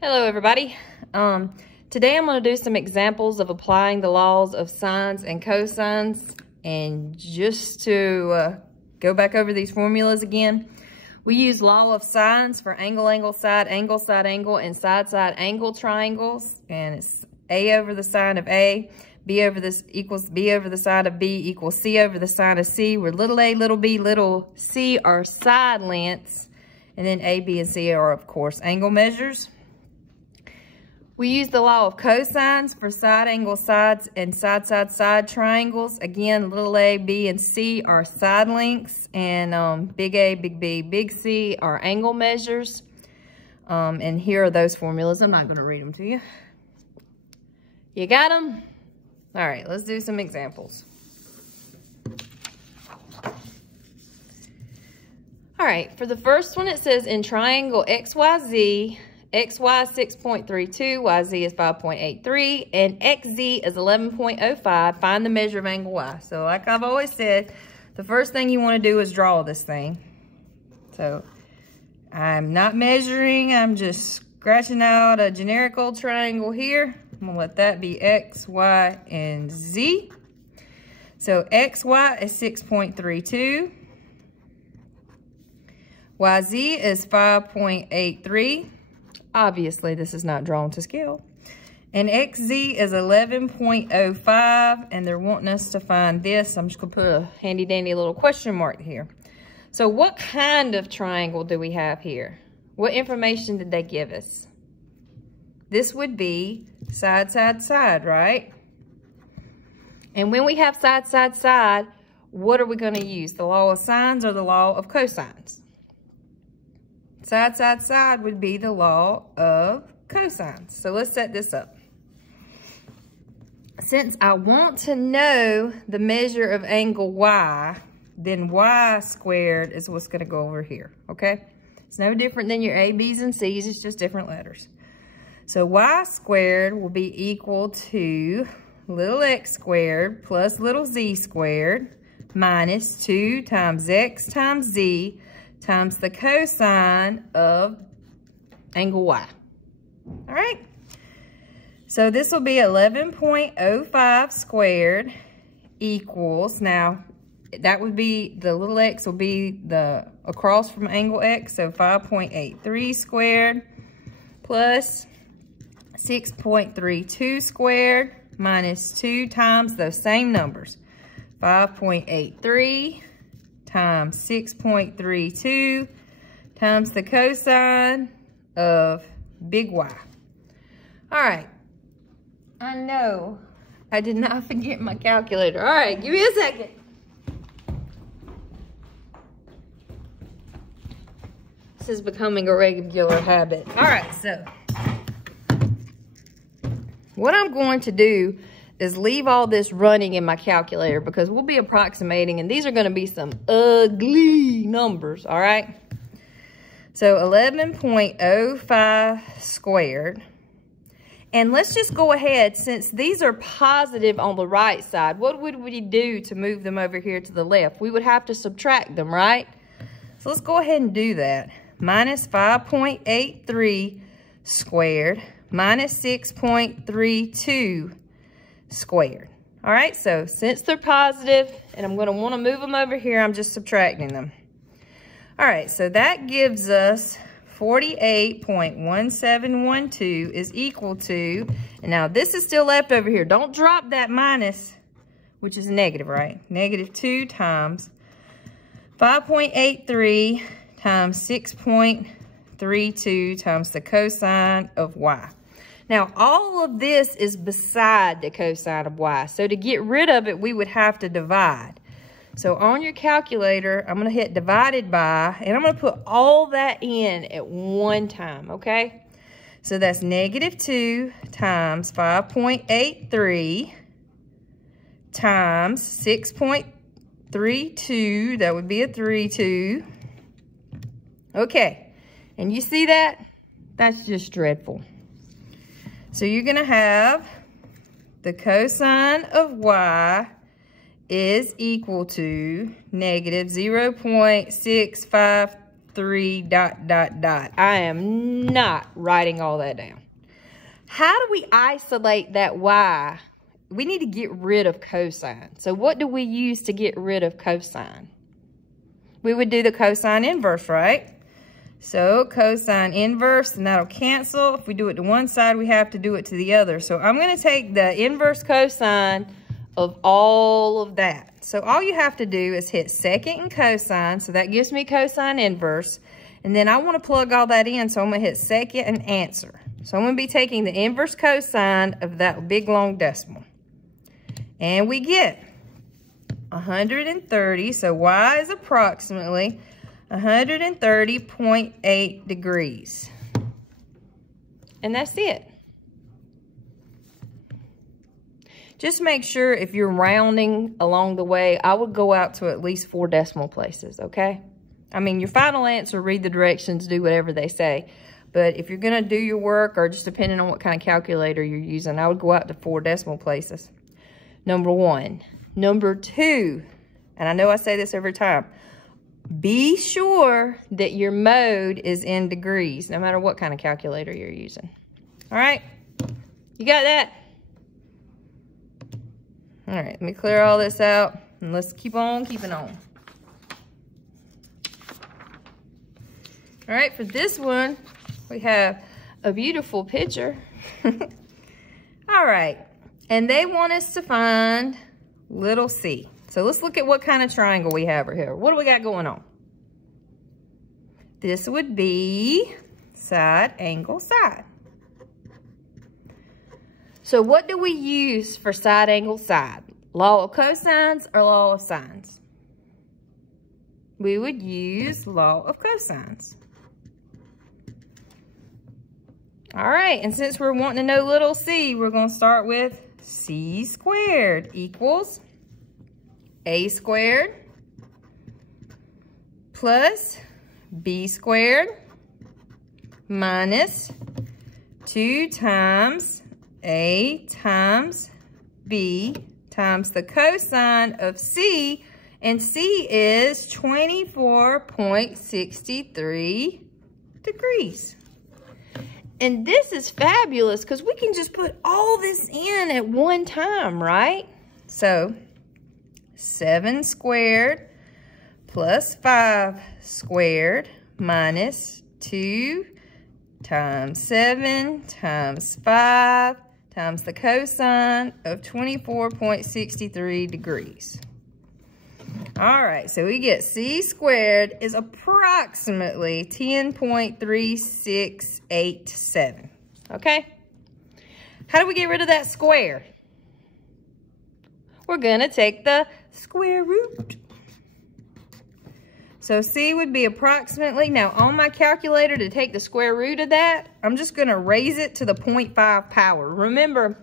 Hello everybody. Today I'm going to do some examples of applying the laws of sines and cosines. And just to go back over these formulas again, we use law of sines for angle, angle, side, angle, and side, angle triangles. And it's A over the sine of A, B over this equals B over the side of B equals C over the sine of C, where little a, little b, little c are side lengths. And then A, B, and C are, of course, angle measures. We use the law of cosines for side angle sides and side triangles. Again, little a, b, and c are side lengths, and big A, big B, big C are angle measures. And here are those formulas. I'm not going to read them to you. You got them? All right, let's do some examples. All right, for the first one, it says in triangle XYZ, XY is 6.32, YZ is 5.83, and XZ is 11.05. Find the measure of angle Y. So like I've always said, the first thing you want to do is draw this thing. So I'm not measuring, I'm just scratching out a generic old triangle here. I'm going to let that be X, Y, and Z. So XY is 6.32. YZ is 5.83. Obviously, this is not drawn to scale. And XZ is 11.05, and they're wanting us to find this. I'm just going to put a handy-dandy little question mark here. So what kind of triangle do we have here? What information did they give us? This would be side, right? And when we have side, what are we going to use? The law of sines or the law of cosines? Side would be the law of cosines. So let's set this up. Since I want to know the measure of angle Y, then Y squared is what's going to go over here, okay? It's no different than your A, B's, and C's. It's just different letters. So Y squared will be equal to little x squared plus little z squared minus 2 times x times z times the cosine of angle Y. All right. So this will be 11.05 squared equals, now that would be, the little x will be the across from angle x, so 5.83 squared plus 6.32 squared minus 2 times those same numbers. 5.83 times 6.32 times the cosine of big Y. All right. I know I did not forget my calculator. All right, give me a second. This is becoming a regular habit. All right, so what I'm going to do is leave all this running in my calculator because we'll be approximating, and these are going to be some ugly numbers, all right? So 11.05 squared. And let's just go ahead, since these are positive on the right side, what would we do to move them over here to the left? We would have to subtract them, right? So let's go ahead and do that. Minus 5.83 squared minus 6.32 squared. All right, so since they're positive and I'm going to want to move them over here, I'm just subtracting them. All right, so that gives us 48.1712 is equal to, and now this is still left over here. Don't drop that minus, which is negative, right? Negative 2 times 5.83 times 6.32 times the cosine of Y. Now, all of this is beside the cosine of Y. So to get rid of it, we would have to divide. So on your calculator, I'm going to hit divided by, and I'm going to put all that in at one time, okay? So that's negative 2 times 5.83 times 6.32. That would be a 32. Okay, and you see that? That's just dreadful. So you're going to have the cosine of Y is equal to negative 0.653 3 dot dot dot. I am not writing all that down. How do we isolate that y? We need to get rid of cosine. So what do we use to get rid of cosine? We would do the cosine inverse, right? So cosine inverse, and that'll cancel. If we do it to one side, we have to do it to the other. So I'm going to take the inverse cosine of all of that. So all you have to do is hit second and cosine. So that gives me cosine inverse. And then I want to plug all that in. So I'm going to hit second and answer. So I'm going to be taking the inverse cosine of that big long decimal. And we get 130. So y is approximately 130.8 degrees. And that's it. Just make sure if you're rounding along the way, I would go out to at least 4 decimal places, okay? I mean, your final answer, read the directions, do whatever they say. But if you're going to do your work, or just depending on what kind of calculator you're using, I would go out to 4 decimal places. Number 1. Number 2, and I know I say this every time, be sure that your mode is in degrees, no matter what kind of calculator you're using. All right? You got that? All right, let me clear all this out, and let's keep on keeping on. All right, for this one, we have a beautiful picture. All right, and they want us to find little c. So let's look at what kind of triangle we have right here. What do we got going on? This would be side, angle, side. So what do we use for side, angle, side? Law of cosines or law of sines? We would use law of cosines. All right, and since we're wanting to know little c, we're going to start with c squared equals a squared plus b squared minus 2 times a times b times the cosine of c, and c is 24.63 degrees. And this is fabulous because we can just put all this in at one time, right? So 7 squared plus 5 squared minus 2 times 7 times 5 times the cosine of 24.63 degrees. All right, so we get c squared is approximately 10.3687. Okay? How do we get rid of that square? We're going to take the square root. So c would be approximately, now on my calculator to take the square root of that, I'm just going to raise it to the 0.5 power. Remember,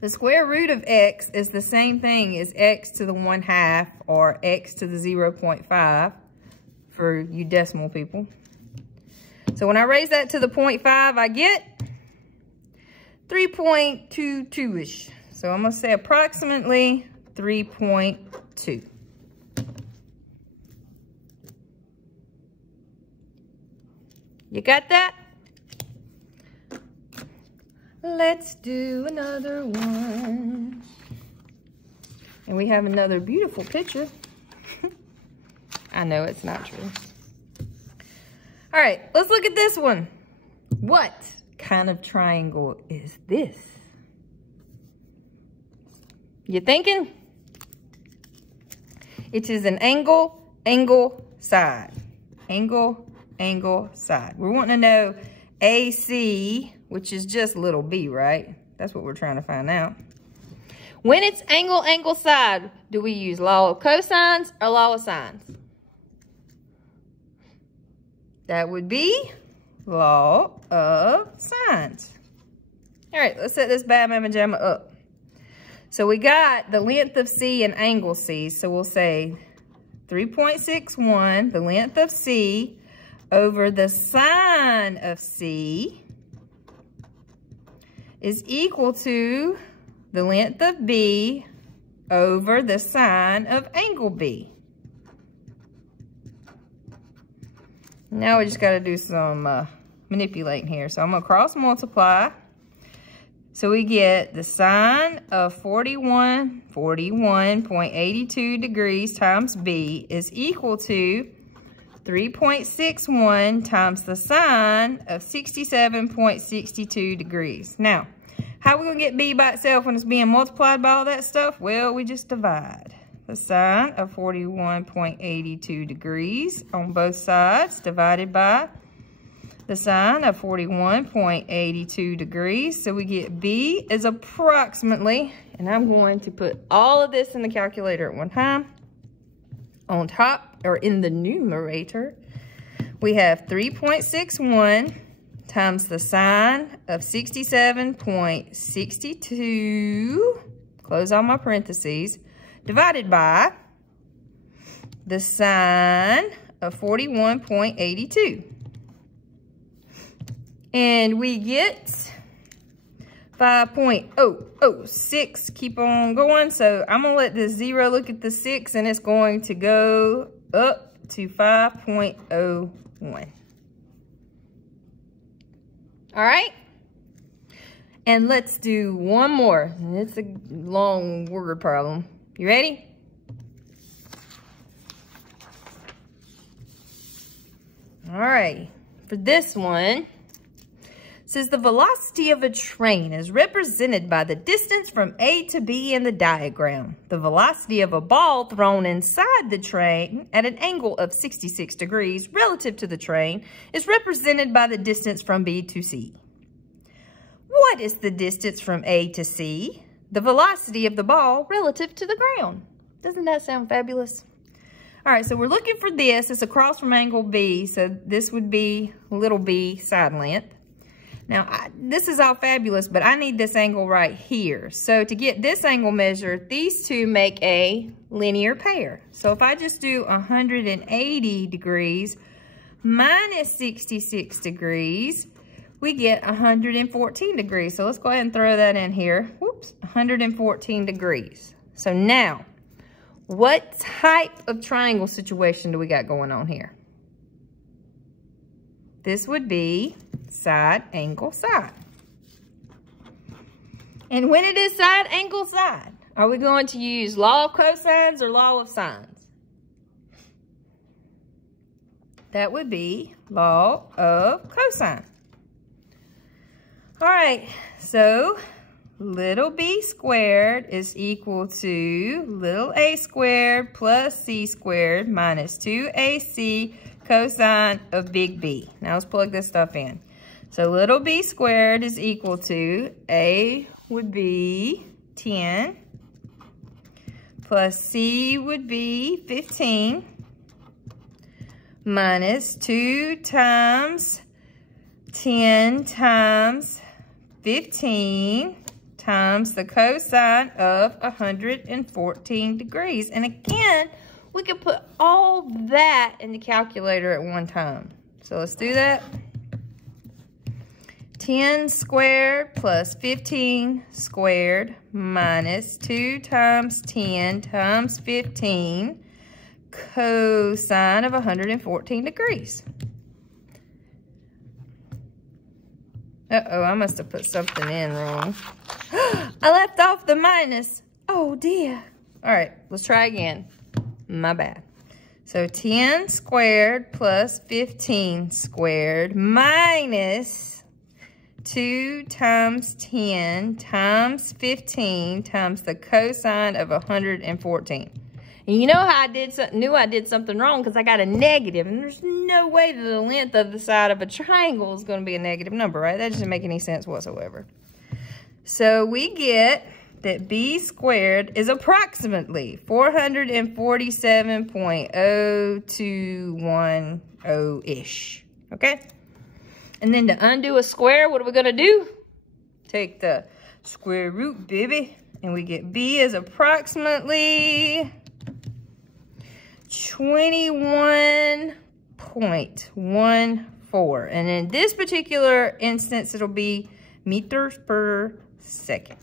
the square root of x is the same thing as x to the 1/2 or x to the 0.5 for you decimal people. So when I raise that to the 0.5, I get 3.22-ish. So I'm going to say approximately 3.2. You got that? Let's do another one. And we have another beautiful picture. I know it's not true. All right, let's look at this one. What kind of triangle is this? You thinking? It is an angle, angle, side. Angle, angle, side. We're wanting to know AC, which is just little b, right? That's what we're trying to find out. When it's angle, angle, side, do we use law of cosines or law of sines? That would be law of sines. All right, let's set this bad mamma jamma up. So we got the length of C and angle C. So we'll say 3.61, the length of C, over the sine of C is equal to the length of B over the sine of angle B. Now we just got to do some manipulating here. So I'm going to cross multiply. So we get the sine of 41.82 degrees times b is equal to 3.61 times the sine of 67.62 degrees. Now, how are we going to get b by itself when it's being multiplied by all that stuff? Well, we just divide. The sine of 41.82 degrees on both sides divided by the sine of 41.82 degrees. So we get b is approximately, and I'm going to put all of this in the calculator at one time. On top, or in the numerator, we have 3.61 times the sine of 67.62, close all my parentheses, divided by the sine of 41.82. And we get 5.006. Keep on going. So I'm going to let this 0 look at the 6, and it's going to go up to 5.01. All right. And let's do one more. It's a long word problem. You ready? All right. For this one, it says the velocity of a train is represented by the distance from A to B in the diagram. The velocity of a ball thrown inside the train at an angle of 66 degrees relative to the train is represented by the distance from B to C. What is the distance from A to C? The velocity of the ball relative to the ground. Doesn't that sound fabulous? All right, so we're looking for this. It's across from angle B, so this would be little b side length. Now, this is all fabulous, but I need this angle right here. So to get this angle measured, these two make a linear pair. So if I just do 180 degrees minus 66 degrees, we get 114 degrees. So let's go ahead and throw that in here. Whoops, 114 degrees. So now, what type of triangle situation do we got going on here? This would be side, angle, side. And when it is side, angle, side, are we going to use law of cosines or law of sines? That would be law of cosine. All right, so little b squared is equal to little a squared plus c squared minus 2ac cosine of big B. Now let's plug this stuff in. So little b squared is equal to, a would be 10, plus c would be 15, minus 2 times 10 times 15 times the cosine of 114 degrees. And again, we can put all that in the calculator at one time. So let's do that. 10 squared plus 15 squared minus 2 times 10 times 15 cosine of 114 degrees. Uh-oh, I must have put something in wrong. I left off the minus. Oh, dear. All right, let's try again. My bad. So 10 squared plus 15 squared minus 2 times 10 times 15 times the cosine of 114. And you know how I knew I did something wrong because I got a negative, and there's no way that the length of the side of a triangle is going to be a negative number, right? That doesn't make any sense whatsoever. So we get that b squared is approximately 447.0210-ish, okay? And then to undo a square, what are we going to do? Take the square root, baby, and we get b is approximately 21.14. And in this particular instance, it'll be meters per second.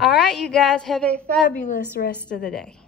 All right, you guys, have a fabulous rest of the day.